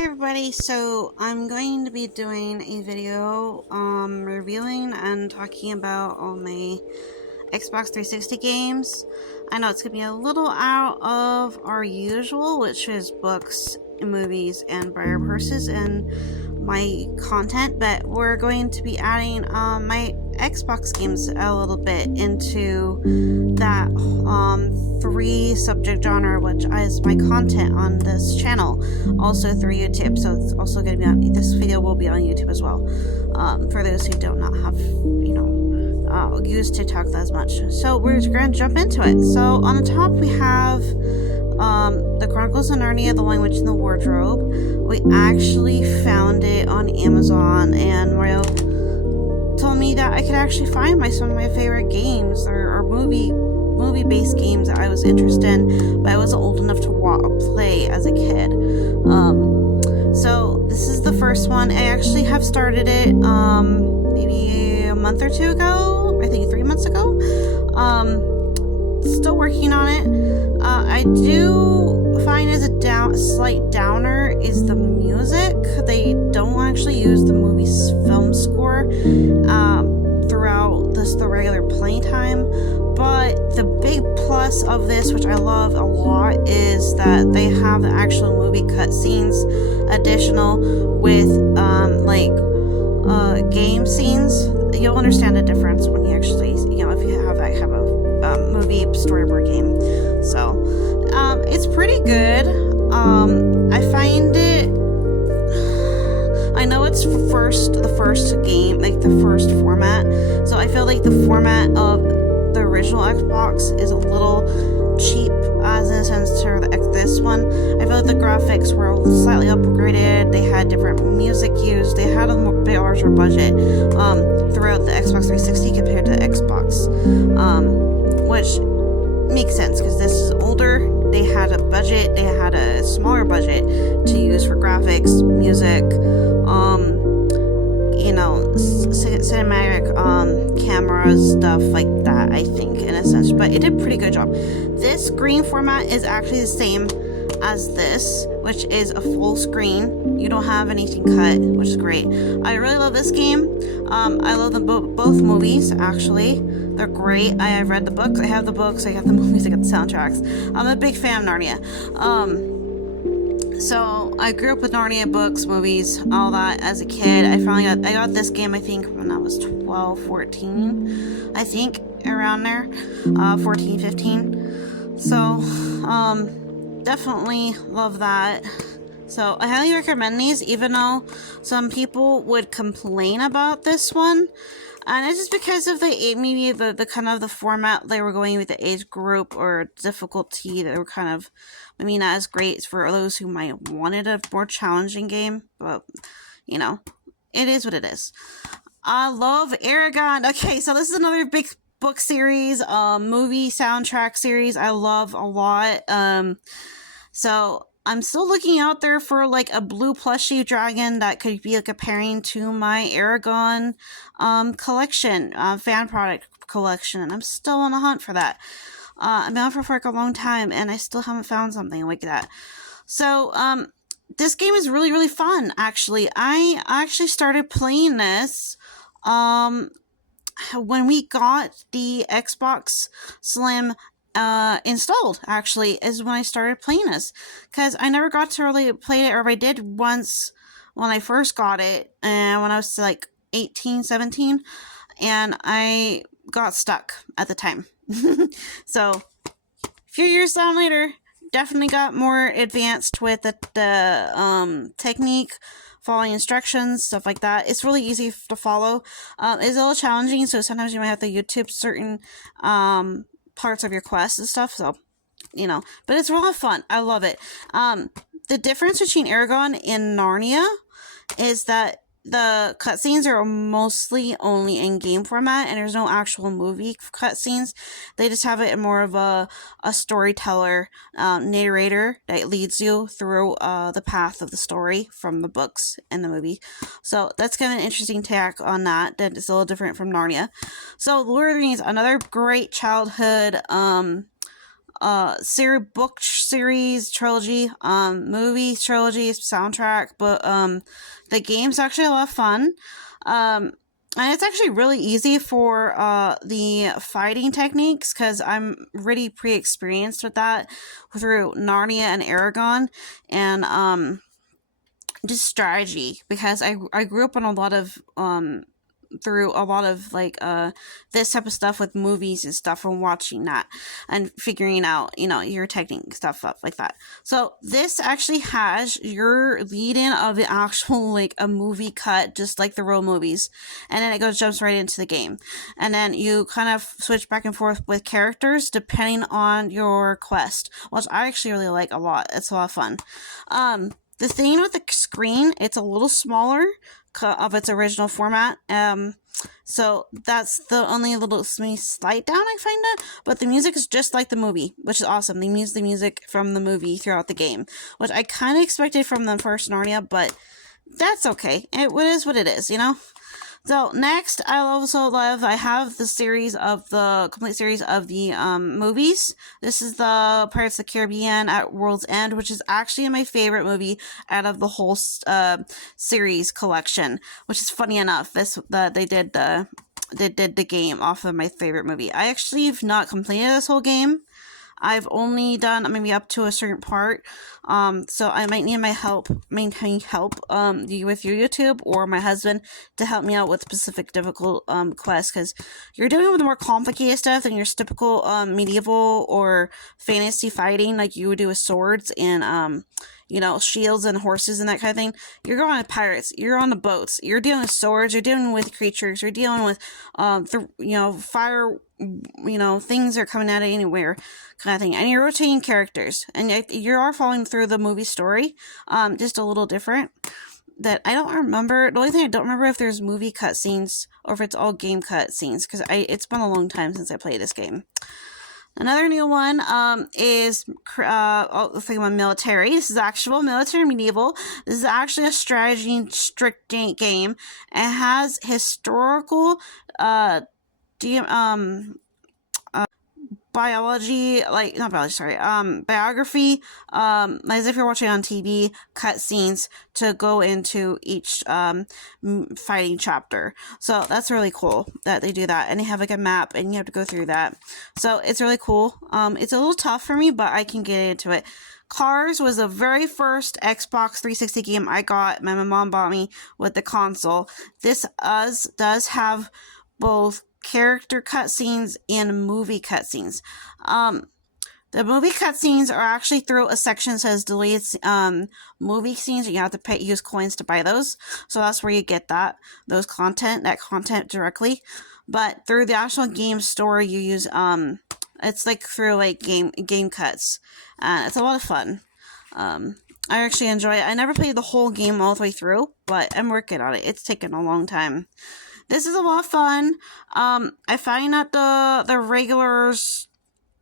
Hi everybody, so I'm going to be doing a video reviewing and talking about all my Xbox 360 games. I know it's going to be a little out of our usual, which is books, movies, and Briar Purses and my content, but we're going to be adding my Xbox games a little bit into that three subject genre, which is my content on this channel, also through YouTube. So it's also going to be on, this video will be on YouTube as well, for those who do not have, use TikTok as much. So we're going to jump into it. So on the top we have the Chronicles of Narnia, The Language in the Wardrobe. We actually found it on Amazon, and Mario told me that I could actually find some of my favorite games or movie-based games that I was interested in, but I wasn't old enough to play as a kid. So this is the first one. I actually have started it maybe a month or two ago. I think 3 months ago. Still working on it. I do find as a slight downer is the music. They don't actually use the movie's film score throughout the regular playtime. But the big plus of this, which I love a lot, is that they have the actual movie cutscenes additional with game scenes. You'll understand the difference when you actually, if you have a movie storyboard game. So it's pretty good. I find it, I know it's the first game, like the first format, so I feel like the format of the original Xbox is a little cheap as in a sense to this one. I feel like the graphics were slightly upgraded, they had different music used, they had a bit larger budget throughout the Xbox 360 compared to the Xbox, which makes sense because this is older. They had a budget, they had a smaller budget to use for graphics, music, cinematic cameras, stuff like that, I think, in a sense. But it did a pretty good job. This screen format is actually the same as this, which is a full screen. You don't have anything cut, which is great. I really love this game. I love both movies, actually. They're great. I have read the books. I have the books. I got the movies. I got the soundtracks. I'm a big fan of Narnia. So I grew up with Narnia books, movies, all that as a kid. I got this game, I think, when I was 12, 14, I think, around there, 14, 15. So, definitely love that. So I highly recommend these, even though some people would complain about this one. And it's just because of maybe the kind of the format they were going with, the age group or difficulty. They were kind of, maybe not as great for those who might wanted a more challenging game. But, it is what it is. I love Aragon. Okay, so this is another big book series, movie soundtrack series I love a lot. So I'm still looking out there for like a blue plushie dragon that could be like a pairing to my Aragon collection, fan product collection, and I'm still on the hunt for that. I've been on for like a long time, and I still haven't found something like that. So this game is really, really fun, actually. I actually started playing this when we got the Xbox Slim installed, actually, is when I started playing this, because I never got to really play it, or if I did once when I first got it, and when I was like 18, 17, and I got stuck at the time. So a few years down later, definitely got more advanced with the technique, following instructions, stuff like that. It's really easy to follow. It's a little challenging, so sometimes you might have to YouTube certain parts of your quest and stuff, so but it's a lot of fun. I love it. The difference between Aragon and Narnia is that the cutscenes are mostly only in game format, and there's no actual movie cutscenes. They just have it in more of a storyteller, narrator that leads you through the path of the story from the books and the movie. So that's kind of an interesting take on that is a little different from Narnia. So Lord of the Rings, another great childhood book series trilogy, movie trilogy, soundtrack, but the game's actually a lot of fun. And it's actually really easy for the fighting techniques because I'm really pre-experienced with that through Narnia and Aragon, and just strategy because I grew up on a lot of through a lot of like this type of stuff with movies and stuff from watching that and figuring out, you know, your technique stuff up like that. So this actually has your lead in of the actual like a movie cut, just like the real movies, and then it jumps right into the game, and then you kind of switch back and forth with characters depending on your quest, which I actually really like a lot. It's a lot of fun. The thing with the screen, it's a little smaller of its original format. So that's the only little slight down I find it. But the music is just like the movie, which is awesome. They use the music from the movie throughout the game, which I kind of expected from the first Narnia, but that's okay. It is what it is, you know? So next, I have the complete series of the movies. This is the Pirates of the Caribbean at World's End, which is actually my favorite movie out of the whole series collection. Which is funny enough, they did the game off of my favorite movie. I actually have not completed this whole game. I've only done maybe up to a certain part, so I might need my help with your YouTube or my husband to help me out with specific difficult quests, because you're dealing with more complicated stuff than your typical medieval or fantasy fighting like you would do with swords and shields and horses and that kind of thing. You're going with pirates. You're on the boats. You're dealing with swords. You're dealing with creatures. You're dealing with fire. Things are coming out of anywhere, kind of thing. And you're rotating characters, and you are following through the movie story, just a little different. That I don't remember. The only thing I don't remember if there's movie cutscenes or if it's all game cutscenes, because it's been a long time since I played this game. Another new one is the thing about military. This is actual military medieval. This is actually a strategy strict game. It has historical biography, as if you're watching on TV, cutscenes to go into each fighting chapter. So that's really cool that they do that, and they have like a map, and you have to go through that. So it's really cool. It's a little tough for me, but I can get into it. Cars was the very first Xbox 360 game I got. My mom bought me with the console. This does have both character cutscenes and movie cutscenes. The movie cutscenes are actually through a section that says deleted movie scenes, and you have to use coins to buy those. So that's where you get that content directly. But through the actual game store, you use it's like through like game cuts, and it's a lot of fun. I actually enjoy it. I never played the whole game all the way through, but I'm working on it. It's taken a long time. This is a lot of fun. I find that the regulars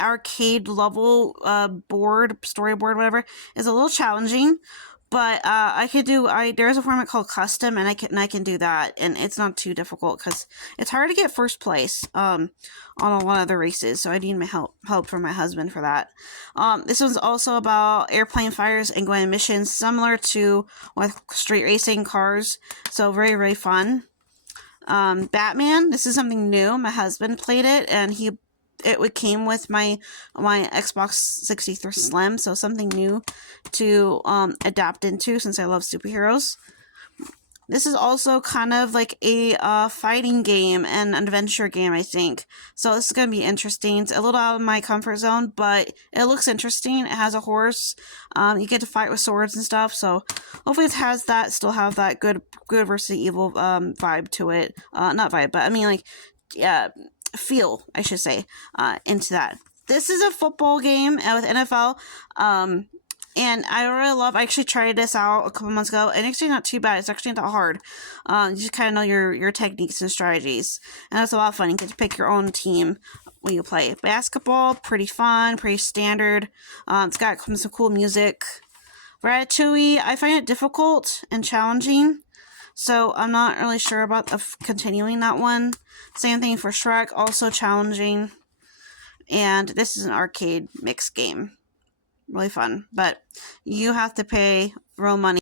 arcade level storyboard, whatever, is a little challenging. But there's a format called custom, and I can do that, and it's not too difficult because it's hard to get first place on a lot of the races. So I need my help from my husband for that. This one's also about airplane fires and going on missions similar to with street racing cars. So very, very fun. Batman, this is something new. My husband played it, and it came with my Xbox360 Slim, so something new to adapt into since I love superheroes. This is also kind of like a fighting game and an adventure game, I think. So this is going to be interesting. It's a little out of my comfort zone, but it looks interesting. It has a horse. You get to fight with swords and stuff. So hopefully it has that, still have that good versus evil vibe to it. Not vibe, but I mean like, yeah, feel, I should say, into that. This is a football game with NFL. And I actually tried this out a couple months ago, and it's actually not too bad. It's actually not that hard. You just kind of know your techniques and strategies. And that's a lot of fun. You get to pick your own team when you play. Basketball, pretty fun, pretty standard. It's got some cool music. Ratatouille, I find it difficult and challenging, so I'm not really sure about continuing that one. Same thing for Shrek, also challenging. And this is an arcade mix game. Really fun. But you have to pay real money